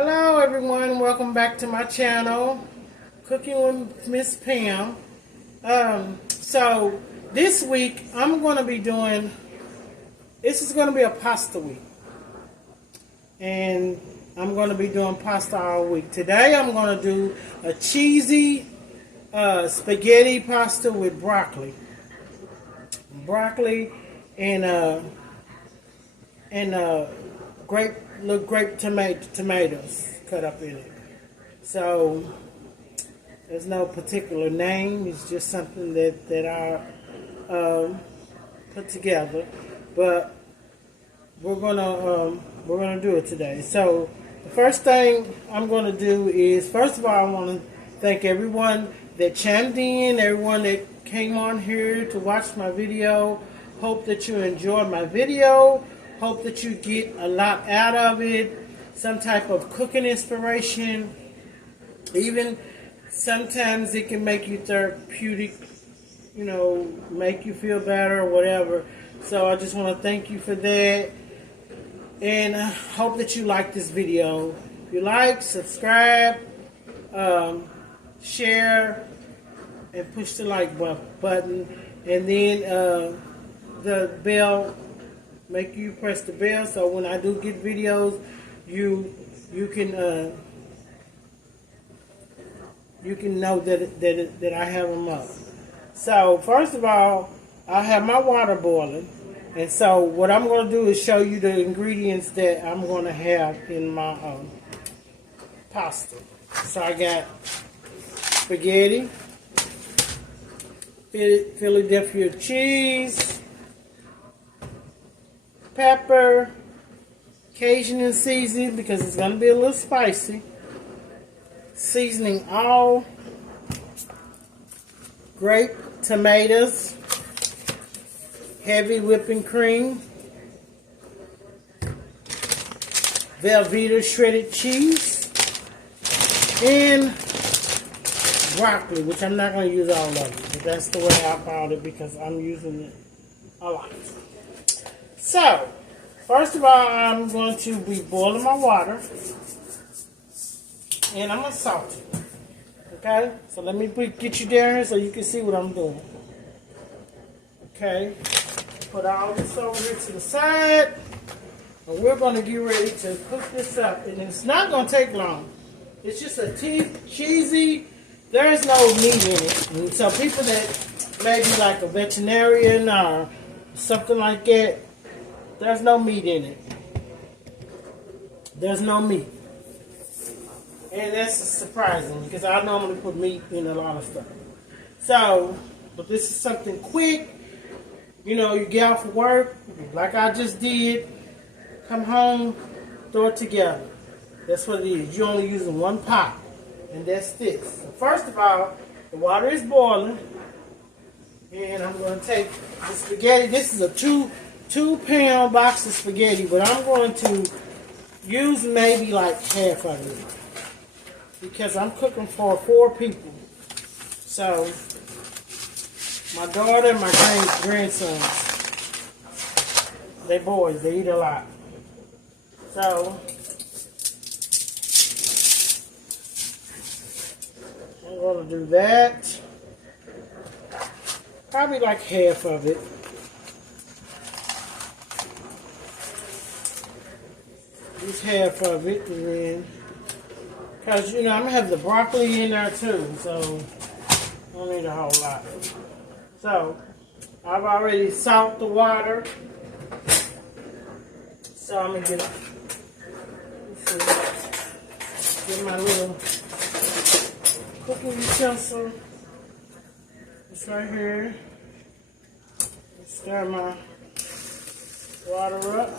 Hello everyone, welcome back to my channel, Cooking with Miss Pam. So this week I'm going to be doing, this is going to be a pasta week. And I'm going to be doing pasta all week. Today I'm going to do a cheesy spaghetti pasta with broccoli. Broccoli and grape tomatoes cut up in it. So there's no particular name. It's just something that I put together. But we're gonna do it today. So the first thing I'm gonna do is, first of all, I want to thank everyone that chimed in, everyone that came on here to watch my video. Hope that you enjoyed my video. Hope that you get a lot out of it, some type of cooking inspiration. Even sometimes it can make you therapeutic, you know, make you feel better or whatever. So I just want to thank you for that. And I hope that you like this video. If you like, subscribe, share, and push the like button. And then the bell. Make you press the bell so when I do get videos, you can know that I have them up. So first of all, I have my water boiling, and so what I'm going to do is show you the ingredients that I'm going to have in my pasta. So I got spaghetti, Philadelphia cheese, pepper, Cajun and seasoning because it's going to be a little spicy. Seasoning all, grape tomatoes, heavy whipping cream, Velveeta shredded cheese, and broccoli, which I'm not going to use all of it, but that's the way I bought it because I'm using it a lot. So, first of all, I'm going to be boiling my water, and I'm going to salt it, okay? So let me get you down here so you can see what I'm doing. Okay, put all this over here to the side, and we're going to get ready to cook this up, and it's not going to take long. It's just a cheesy, there's no meat in it, and so people that may be like a veterinarian or something like that, there's no meat in it. There's no meat. And that's surprising because I normally put meat in a lot of stuff. So, but this is something quick. You know, you get off of work, like I just did, come home, throw it together. That's what it is. You're only using one pot. And that's this. So first of all, the water is boiling. And I'm going to take the spaghetti. This is a two-pound box of spaghetti, but I'm going to use maybe like half of it because I'm cooking for 4 people. So my daughter and my grandsons, they boys, they eat a lot. So I'm going to do that. Probably like half of it. Just half of it, and then, because, you know, I'm going to have the broccoli in there too, so I don't need a whole lot. So, I've already salted the water, so I'm going to get my little cooking utensil. It's right here. Stir my water up.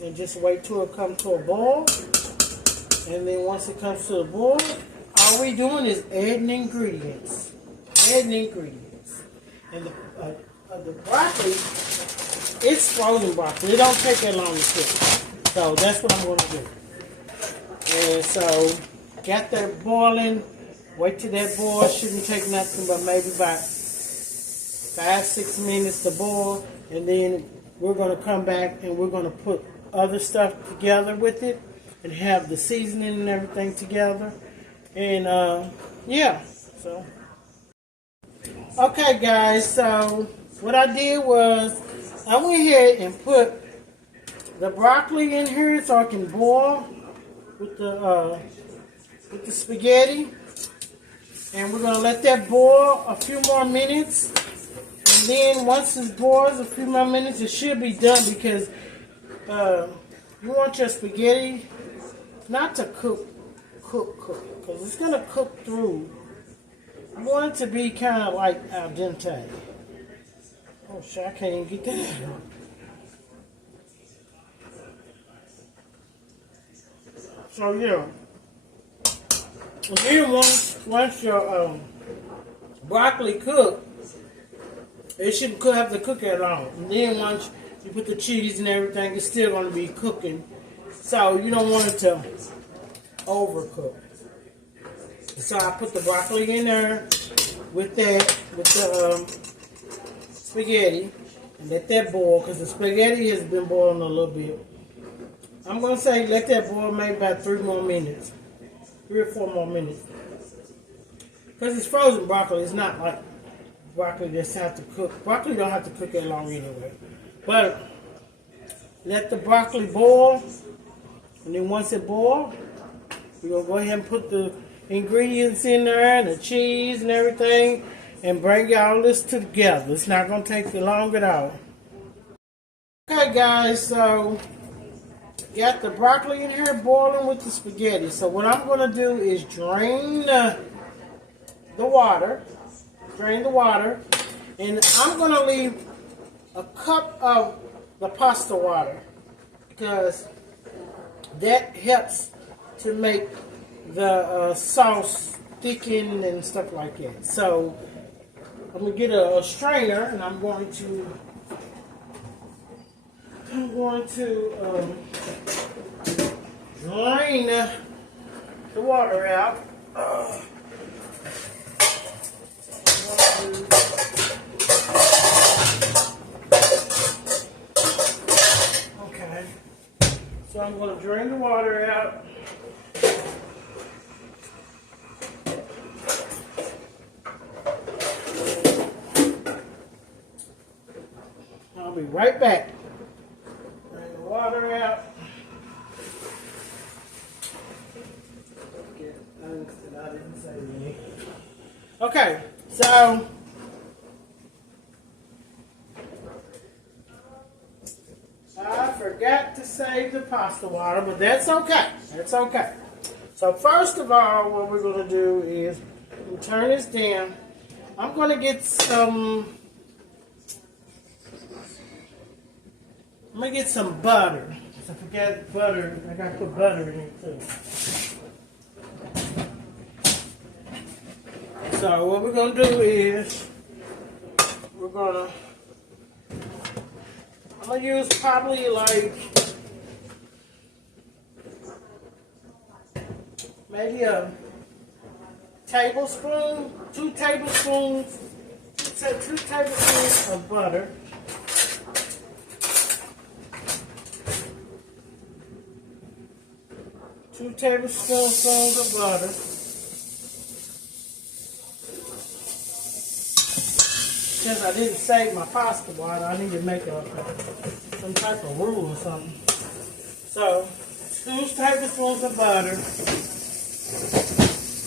And just wait till it comes to a boil. And then once it comes to a boil, all we doing is adding ingredients. And the broccoli, it's frozen broccoli. It don't take that long to cook. So that's what I'm going to do. And so, got that boiling. Wait till that boil. Shouldn't take nothing but maybe about 5-6 minutes to boil. And then we're going to come back and we're going to put other stuff together with it and have the seasoning and everything together. And yeah, so okay guys, so what I did was I went ahead and put the broccoli in here so I can boil with the spaghetti, and we're gonna let that boil a few more minutes. And then once it boils a few more minutes, it should be done, because you want your spaghetti not to cook, because it's gonna cook through. You want it to be kind of like al dente. Oh shit, I can't even get that out. So yeah, and then once your broccoli cook, it shouldn't have to cook at all. And then once you put the cheese and everything, it's still going to be cooking. So you don't want it to overcook. So I put the broccoli in there with the spaghetti, and let that boil, because the spaghetti has been boiling a little bit. I'm going to say let that boil maybe about 3 more minutes. 3 or 4 more minutes. Because it's frozen broccoli. It's not like broccoli that's have to cook. Broccoli don't have to cook that long anyway. But let the broccoli boil. And then once it boils, we're going to go ahead and put the ingredients in there and the cheese and everything, and bring all this together. It's not going to take long at all. Okay guys, so got the broccoli in here boiling with the spaghetti. So what I'm going to do is drain the water. Drain the water. And I'm going to leave a cup of the pasta water, because that helps to make the sauce thicken and stuff like that. So I'm going to get a strainer, and I'm going to drain the water out. Okay, so I'm going to drain the water out. I'll be right back. Drain the water out. Okay, so I forgot to save the pasta water, but that's okay. That's okay. So first of all, what we're going to do is turn this down. I'm going to get some. I'm going to get some butter. I forgot butter. I got to put butter in it too. So what we're going to do is I'm going to use probably like maybe a tablespoon, 2 tablespoons of butter. Two tablespoons of butter. Since I didn't save my pasta water, I need to make some type of rule or something. So, 2 tablespoons of butter.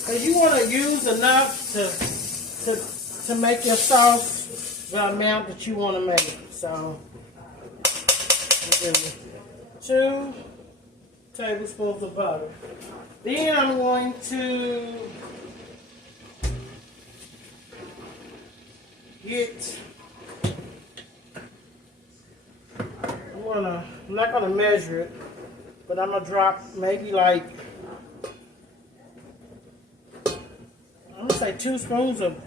Because you want to use enough to make your sauce the amount that you want to make. So, 2 tablespoons of butter. Then I'm going to get, I'm not gonna measure it, but I'm gonna drop maybe like, I'm gonna say 2 spoons of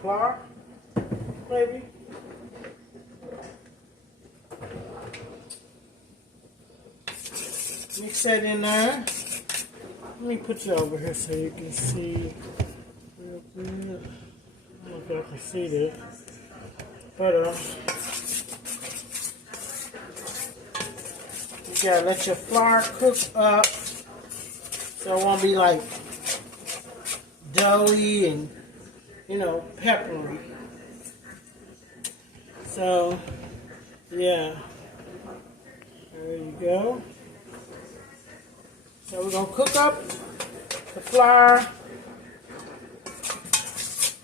flour, maybe. Mix that in there. Let me put you over here so you can see real good. I don't know if I can see that. But You gotta let your flour cook up so it won't be like doughy and, you know, peppery. So, yeah. There you go. So we're going to cook up the flour.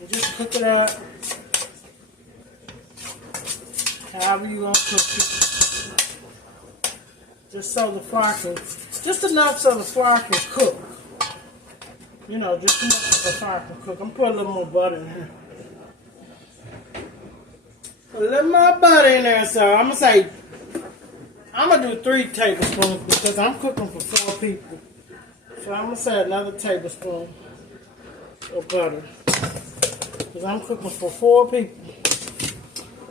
And just cook it up. However you going to cook it. Just so the flour can, just enough so the flour can cook. You know, just enough so the flour can cook. I'm putting a little more butter in here. Put a little more butter in there, so I'm going to say, I'm going to do 3 tablespoons because I'm cooking for 4 people. So I'm going to say another tablespoon of butter. Because I'm cooking for 4 people.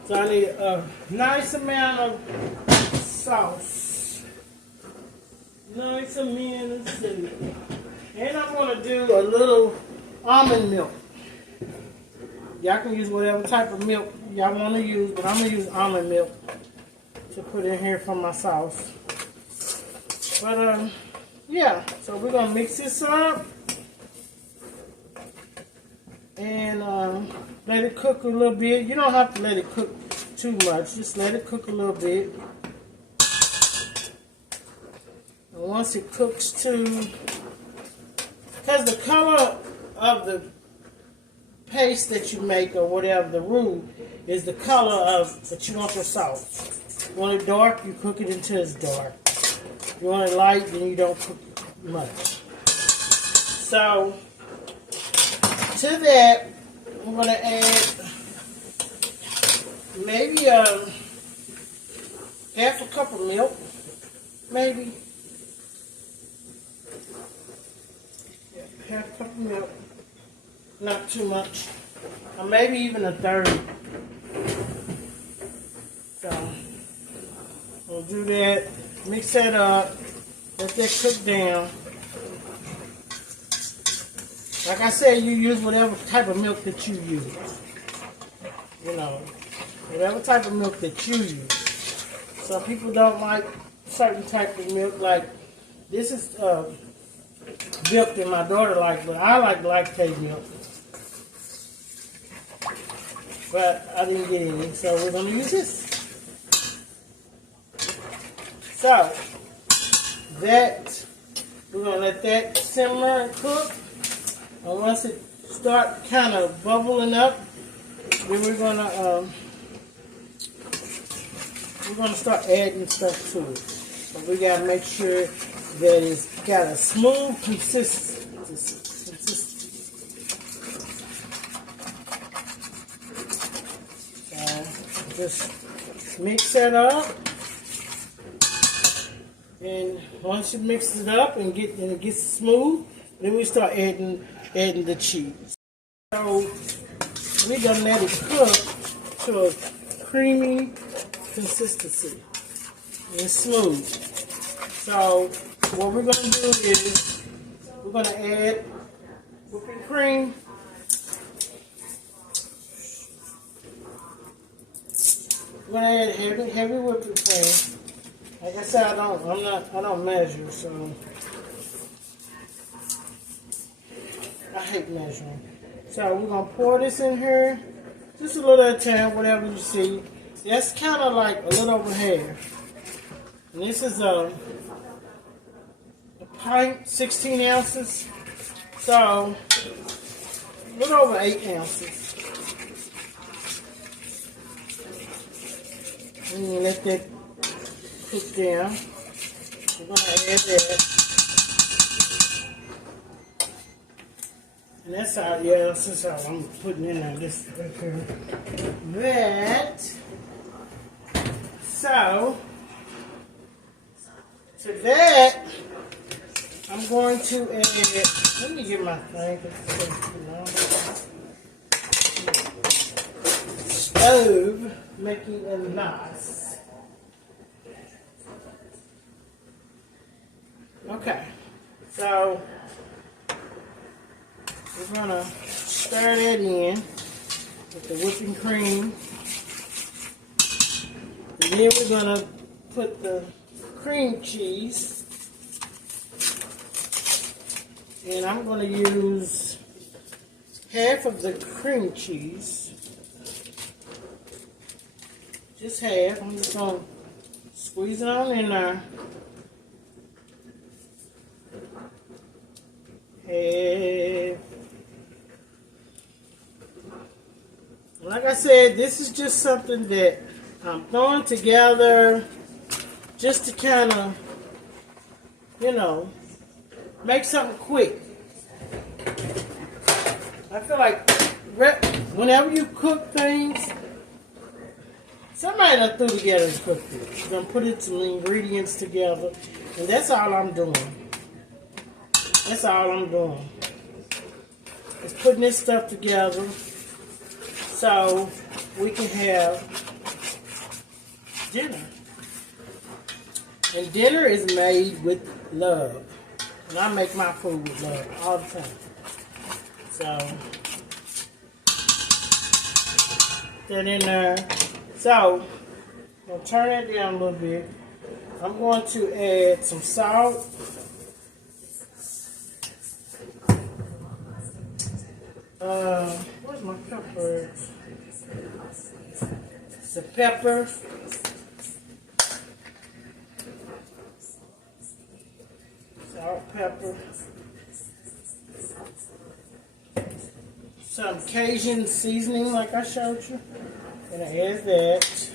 So I need a nice amount of sauce. Nice amount of seasoning. And I'm going to do a little almond milk. Y'all can use whatever type of milk y'all want to use, but I'm going to use almond milk to put in here for my sauce. But, yeah, so we're going to mix this up and let it cook a little bit. You don't have to let it cook too much. Just let it cook a little bit. And once it cooks to, because the color of the paste that you make or whatever, the roux, is the color of that you want your sauce. You want it dark, you cook it until it's dark. You want it light, then you don't cook it much. So, to that, I'm going to add maybe half a cup of milk, maybe. Yeah, half a cup of milk, not too much. Or maybe even a third. So, we'll do that, mix that up, let that cook down. Like I said, you use whatever type of milk that you use. You know, whatever type of milk that you use. Some people don't like certain type of milk, like this is milk that my daughter likes, but I like lactate milk. But I didn't get any, so we're going to use this. So, that, we're going to let that simmer and cook. And once it start kind of bubbling up, then we're going to start adding stuff to it. So we got to make sure that it's got a smooth consistency. So just mix that up. And once you mix it up and it gets smooth, then we start adding the cheese. So we're gonna let it cook to a creamy consistency and smooth. So what we're gonna do is we're gonna add whipping cream. We're gonna add heavy whipping cream. Like I said, I don't measure, so I hate measuring. So we're gonna pour this in here, just a little at a time, whatever you see. That's kind of like a little over half. And this is a pint, 16 ounces. So a little over 8 ounces. And you let that cook down. We're going to add that. And that's how, yeah, that's how I'm putting in there. This right here. That. So, to that, I'm going to add, let me get my thing. Stove making a mess. Okay, so we're gonna stir that in with the whipping cream, and then we're gonna put the cream cheese. And I'm going to use half of the cream cheese. Just half. I'm just going to squeeze it on in there. Half. Like I said, this is just something that I'm throwing together just to kind of, you know, make something quick. I feel like whenever you cook things, somebody done threw together and cooked it. You're going to put some ingredients together, and that's all I'm doing. That's all I'm doing. Is putting this stuff together so we can have dinner. And dinner is made with love. And I make my food with love all the time. So, that in there. So, I'm going to turn that down a little bit. I'm going to add some salt. Where's my pepper? The pepper. Salt, pepper. Some Cajun seasoning like I showed you. And I add that.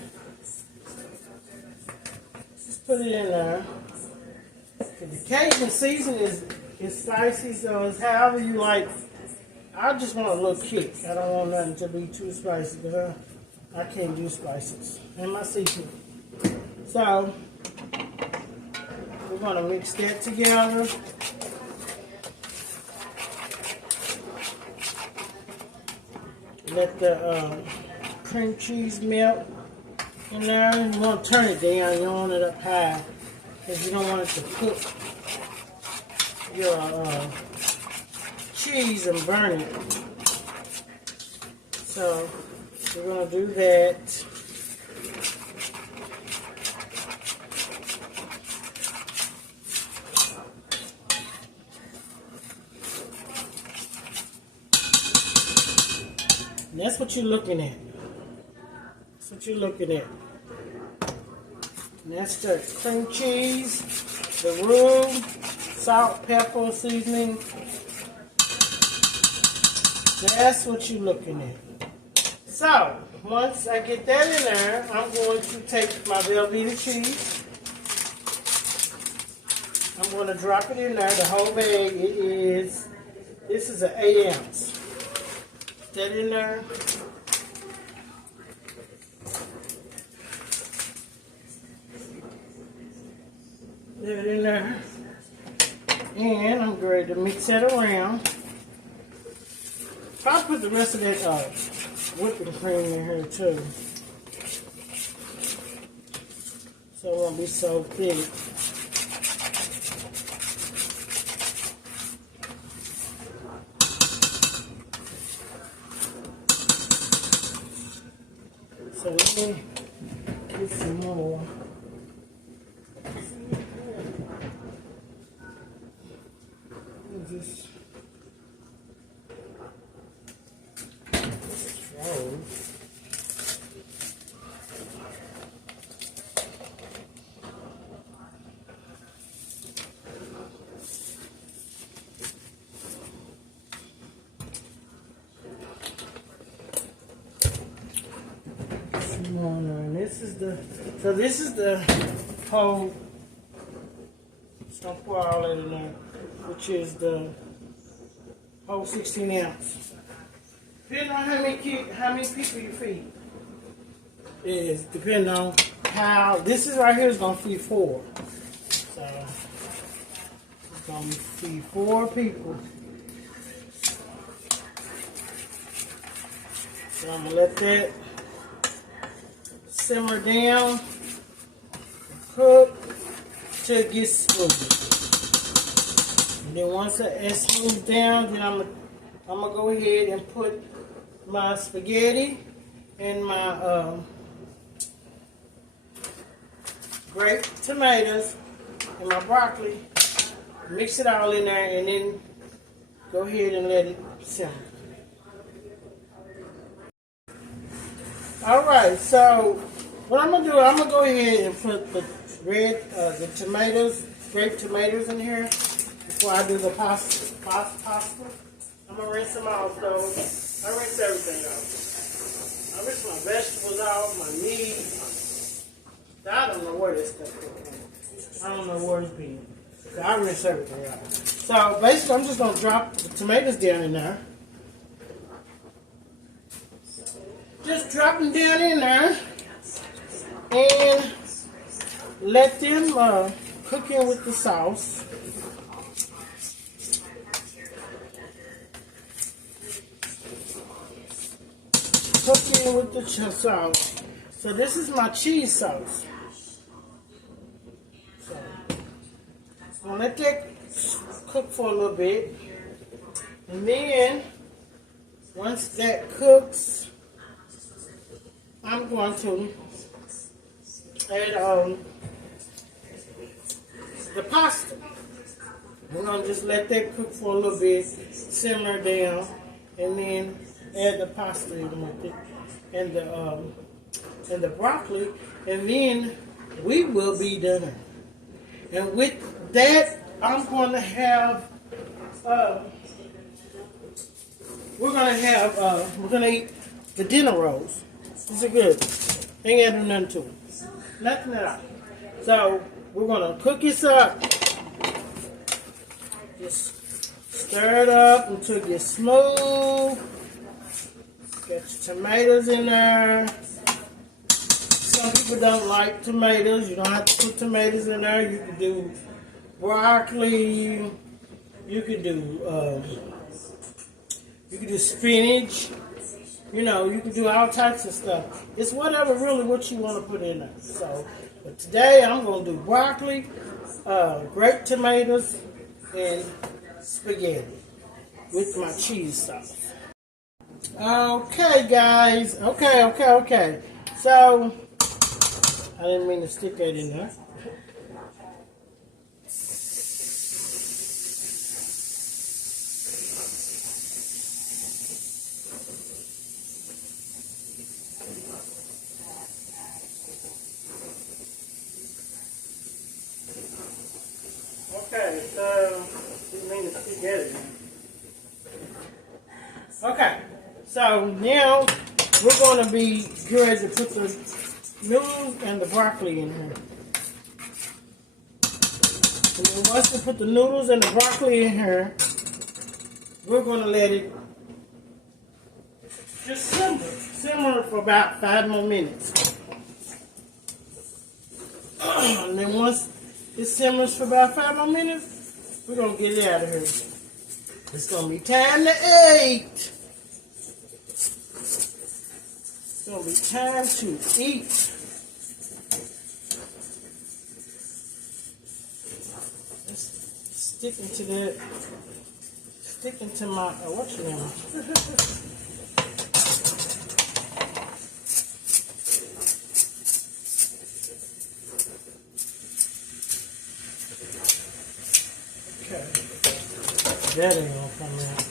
Just put it in there. The Cajun seasoning is spicy, so it's however you like. I just want a little kick. I don't want nothing to be too spicy because I can't do spices. And my seasoning. So, we're going to mix that together. Let the cream cheese melt in there. You want to turn it down. You don't want it up high because you don't want it to cook your cheese and burn it. So we're going to do that. And that's what you're looking at. That's what you're looking at. And that's the cream cheese, the roux, salt, pepper, seasoning. That's what you're looking at. So, once I get that in there, I'm going to take my Velveeta cheese. I'm going to drop it in there, the whole bag. This is an 8 ounce. Put that in there. Put it in there. And I'm ready to mix that around. I'll put the rest of that whipping cream in here too. So it won't be so thick. So let me get some more. Just and this is the whole. Just don't pour all that in there, which is the whole 16 ounce. Depending on how many people you feed, is depending on how. This is right here is gonna feed 4. So it's gonna feed 4 people. So I'm gonna let that simmer down, cook till it gets smooth. And then once it smooths down, then I'm gonna go ahead and put my spaghetti and my grape tomatoes and my broccoli. Mix it all in there and then go ahead and let it simmer. Alright, so what I'm going to do, I'm going to go ahead and put the the tomatoes, grape tomatoes in here before I do the pasta. I'm going to rinse them off though. I rinse everything off. I rinse my vegetables off, my meat. I don't know where this stuff is. I don't know where it's been. So I rinse everything out. So basically I'm just going to drop the tomatoes down in there. Just drop them down in there and let them cook in with the sauce. Cook in with the sauce. So this is my cheese sauce. So I'm gonna let that cook for a little bit, and then once that cooks, I'm going to add the pasta. We're going to just let that cook for a little bit, simmer down, and then add the pasta in with it, and the broccoli, and then we will be done. And with that, I'm going to have, we're going to eat the dinner rolls. These are good. Ain't got to do nothing to them. Nothing at all. So we're gonna cook this up. Just stir it up until it gets smooth. Get your tomatoes in there. Some people don't like tomatoes. You don't have to put tomatoes in there. You can do broccoli. You could do spinach. You know, you can do all types of stuff. It's whatever really what you want to put in there. So, but today I'm going to do broccoli, grape tomatoes, and spaghetti with my cheese sauce. Okay, guys. Okay. So, I didn't mean to stick that in there. Okay, so didn't mean to stick that in. Okay, so now we're going to be getting ready to put the noodles and the broccoli in here. And then once we put the noodles and the broccoli in here, we're going to let it just simmer for about 5 more minutes. And then once it simmers for about 5 more minutes, we're going to get it out of here. It's going to be time to eat. It's going to be time to eat. Sticking to my, what's your name? That ain't gonna come out.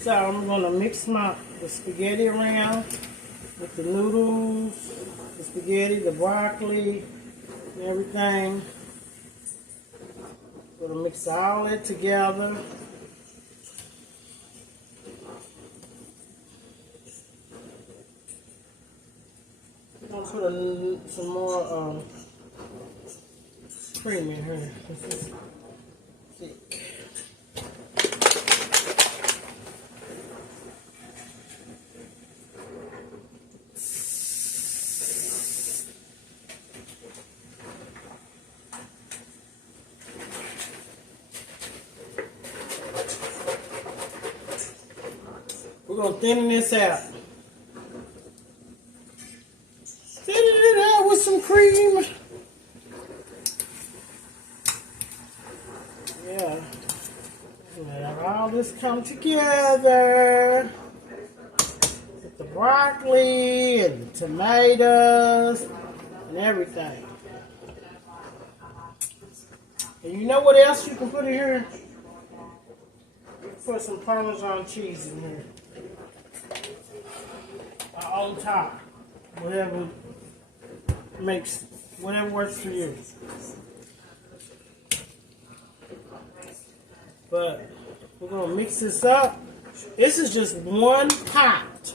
So I'm gonna mix the spaghetti around with the noodles, the spaghetti, the broccoli, and everything. Gonna mix all that together. I'm gonna put some more cream in here. This is thick. We're going to thin this out. Thin it out with some cream. Yeah. Let all this come together. With the broccoli and the tomatoes and everything. And you know what else you can put in here? You can put some Parmesan cheese in here. On top. Whatever works for you. But we're going to mix this up. This is just one pot.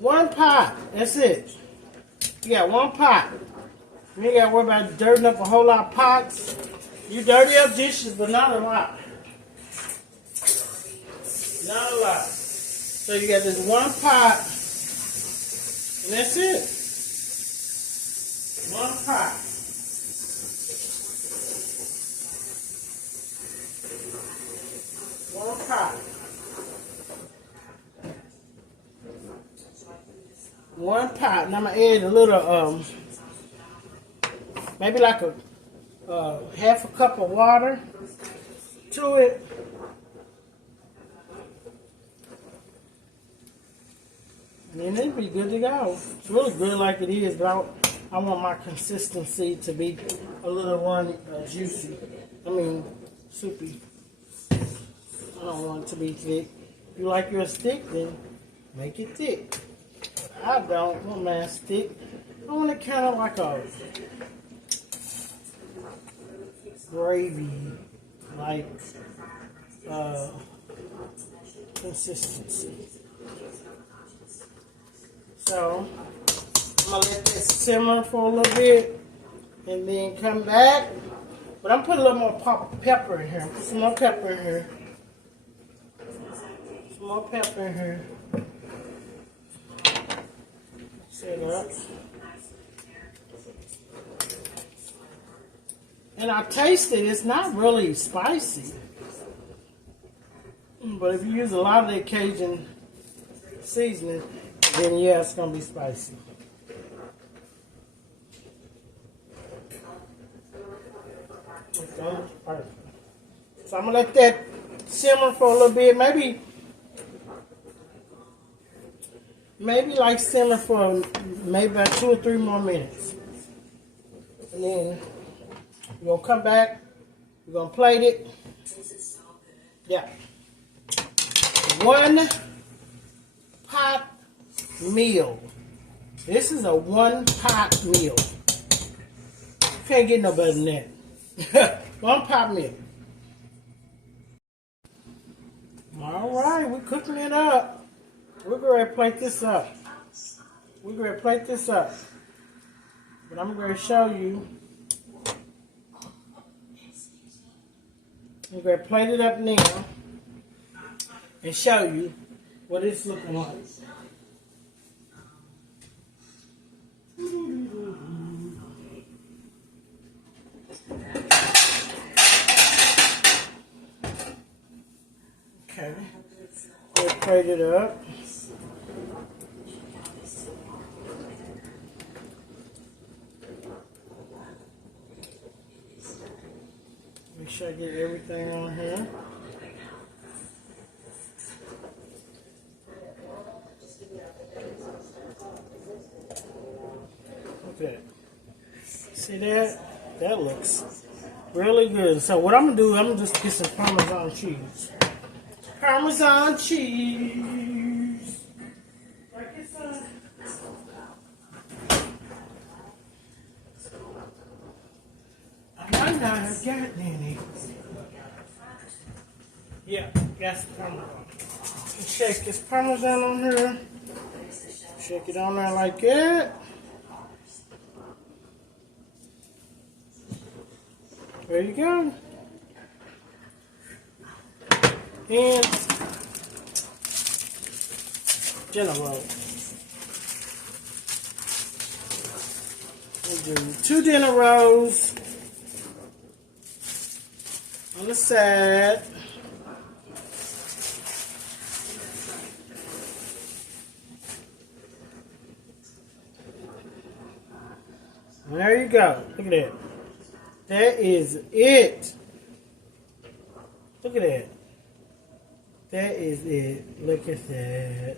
One pot. That's it. You got one pot. You ain't got to worry about dirtying up a whole lot of pots. You dirty up dishes, but not a lot. Not a lot. So you got this one pot, and that's it. One pot. One pot. One pot. And I'm going to add a little, maybe like a half a cup of water to it. And then it'll be good to go. It's really good like it is, but I want my consistency to be a little juicy. I mean, soupy. I don't want it to be thick. If you like yours thick, then make it thick. I don't want mine thick. I want it kind of like a gravy like consistency. So I'm gonna let this simmer for a little bit and then come back. But I'm putting a little more pepper in here. Put some more pepper in here. Some more pepper in here. Set up. And I taste it, it's not really spicy. But if you use a lot of the Cajun seasoning, then yeah, it's going to be spicy. Okay, perfect. So I'm going to let that simmer for a little bit. Maybe like simmer for maybe about 2 or 3 more minutes. And then we're going to come back. We're going to plate it. Yeah. 1 pot meal. This is a 1 pot meal. You can't get no better than that. 1 pot meal. All right, we're cooking it up. We're going to plate this up. But I'm going to show you. I'm going to plate it up now and show you what it's looking like. Okay, we'll plate it up. Make sure I get everything on here. Okay. See that? That looks really good. So what I'm going to do, I'm going to just get some Parmesan cheese. Parmesan cheese. Like this one. I might not have got any. Yeah, got some Parmesan. Shake this Parmesan on here. Shake it on there like that. There you go. And dinner roll. We'll do 2 dinner rolls on the side. There you go. Look at that. That is it. Look at that. That is it. Look at that.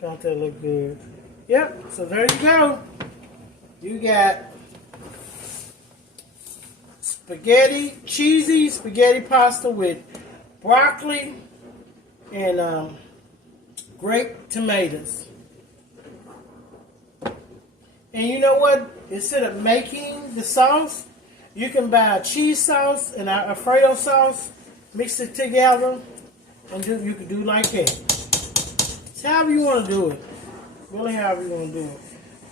Don't that look good? Yep. So there you go. You got cheesy spaghetti pasta with broccoli and grape tomatoes. And you know what? Instead of making the sauce, you can buy a cheese sauce and a Alfredo sauce, mix it together, and you can do like that. It's however you want to do it. Really however you want to do it.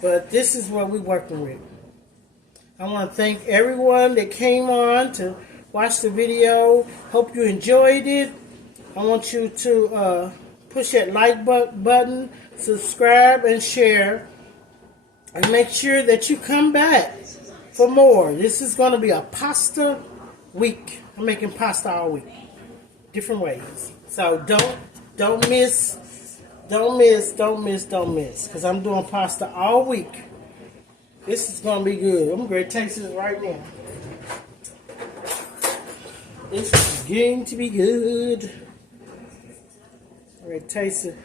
But this is what we're working with. I want to thank everyone that came on to watch the video. Hope you enjoyed it. I want you to push that like button, subscribe, and share. And make sure that you come back for more. This is going to be a pasta week. I'm making pasta all week. Different ways. So don't miss. Because I'm doing pasta all week. This is going to be good. I'm going to taste this right now. This is going to be good. I'm going to taste it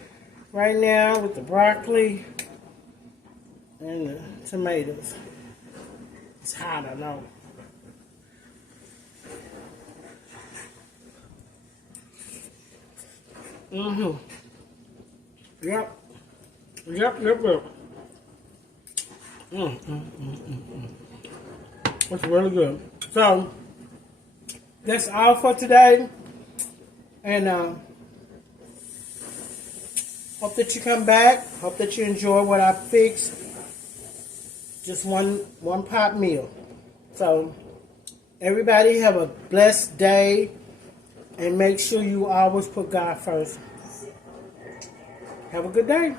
right now with the broccoli and the tomatoes. It's hot, I know. Yep. It's really good. So, that's all for today. And hope that you come back. Hope that you enjoy what I fixed. Just one pot meal. So, everybody have a blessed day. And make sure you always put God first. Have a good day.